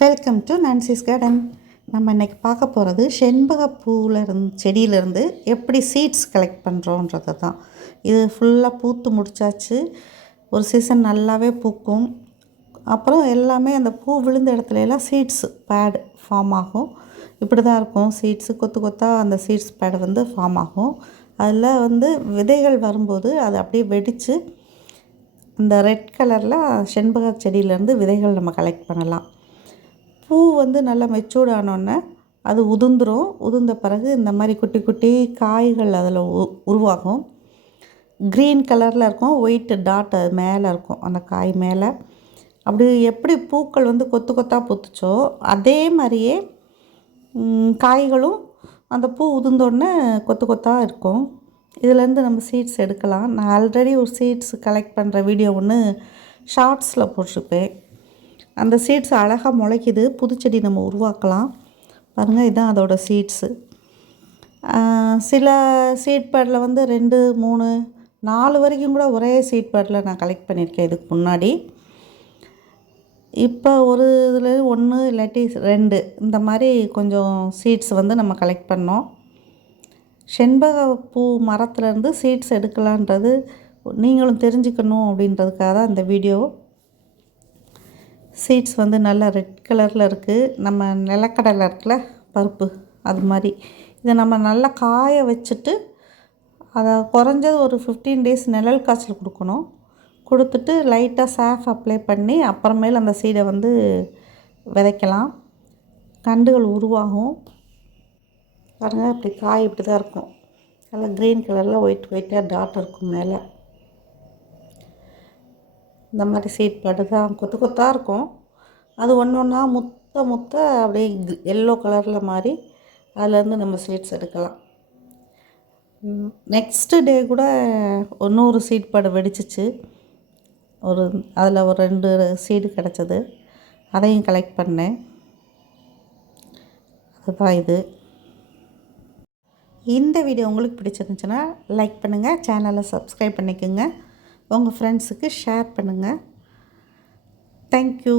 Welcome to Nancy's garden நம்ம இன்றைக்கி பார்க்க போகிறது செண்பக பூவில் இருந்து செடியிலேருந்து எப்படி சீட்ஸ் கலெக்ட் பண்ணுறோன்றது தான். இது ஃபுல்லாக பூத்து முடிச்சாச்சு. ஒரு சீசன் நல்லாவே பூக்கும். அப்புறம் எல்லாமே அந்த பூ விழுந்த இடத்துல எல்லாம் சீட்ஸ் பேட் ஃபார்ம் ஆகும். இப்படி தான் இருக்கும். சீட்ஸு கொத்து கொத்தாக அந்த சீட்ஸ் பேடு வந்து ஃபார்ம் ஆகும். அதில் வந்து விதைகள் வரும்போது அது அப்படியே வெடித்து இந்த ரெட் கலரில் செண்பக செடியிலேருந்து விதைகள் நம்ம கலெக்ட் பண்ணலாம். பூ வந்து நல்லா மெச்சூர்ட் ஆனோடனே அது உதிர்ந்துடும் உதிர்ந்த பிறகு இந்த மாதிரி குட்டி குட்டி காய்கள் அதில் உ உருவாகும். க்ரீன் கலரில் இருக்கும் ஒயிட்டு டாட் அது மேலே இருக்கும் அந்த காய் மேலே. அப்படி எப்படி பூக்கள் வந்து கொத்து கொத்தாக பூத்துச்சோ அதே மாதிரியே காய்களும் அந்த பூ உதிர்ந்தோடனே கொத்து கொத்தாக இருக்கும். இதுலேருந்து நம்ம சீட்ஸ் எடுக்கலாம். நான் ஆல்ரெடி ஒரு சீட்ஸ் கலெக்ட் பண்ணுற வீடியோ ஒன்று ஷார்ட்ஸில் போட்டிருப்பேன். அந்த சீட்ஸ் அழகாக முளைக்குது. புதுச்செடி நம்ம உருவாக்கலாம். பாருங்கள் இதுதான் அதோடய சீட்ஸு சில சீட் பேடில் வந்து ரெண்டு மூணு நாலு வரைக்கும் கூட ஒரே சீட் பேடில் நான் கலெக்ட் பண்ணியிருக்கேன் இதுக்கு முன்னாடி. இப்போ ஒரு இதில் ஒன்று இல்லாட்டி ரெண்டு. இந்த மாதிரி கொஞ்சம் சீட்ஸ் வந்து நம்ம கலெக்ட் பண்ணோம். செண்பக பூ மரத்துலேருந்து சீட்ஸ் எடுக்கலான்றது நீங்களும் தெரிஞ்சுக்கணும் அப்படின்றதுக்காக தான் இந்த வீடியோ சீட்ஸ் வந்து நல்லா ரெட் கலரில் இருக்குது நம்ம நிலக்கடலை இருக்குல்ல பருப்பு அது மாதிரி. இதை நம்ம நல்லா காய வச்சுட்டு அதை குறைஞ்சது ஒரு ஃபிஃப்டீன் டேஸ் நிழல் காய்ச்சல் கொடுக்கணும். கொடுத்துட்டு லைட்டாக சாஃப் அப்ளை பண்ணி அப்புறமேல் அந்த சீடை வந்து விதைக்கலாம். கண்டுகள் உருவாகும். பாருங்கள் இப்படி காய் இப்படி தான் இருக்கும். நல்லா க்ரீன் கலரில் ஒயிட் ஒயிட்டாக டாட் இருக்கும் மேலே. இந்த மாதிரி சீட் பாடு தான் கொத்து கொத்தாக இருக்கும். அது ஒன்று ஒன்றா முத்த முத்த அப்படியே எல்லோ கலரில் மாதிரி அதுலேருந்து நம்ம சீட்ஸ் எடுக்கலாம். நெக்ஸ்ட்டு டே கூட இன்னொரு சீட் பேடு வெடிச்சிச்சு. ஒரு அதில் ஒரு ரெண்டு சீடு கிடச்சிது. அதையும் கலெக்ட் பண்ணேன். அதுதான் இது. இந்த வீடியோ உங்களுக்கு பிடிச்சிருந்துச்சுன்னா லைக் பண்ணுங்கள் சேனலை சப்ஸ்கிரைப் பண்ணிக்கோங்க. உங்கள் ஃப்ரெண்ட்ஸுக்கு ஷேர் பண்ணுங்கள் தேங்க்யூ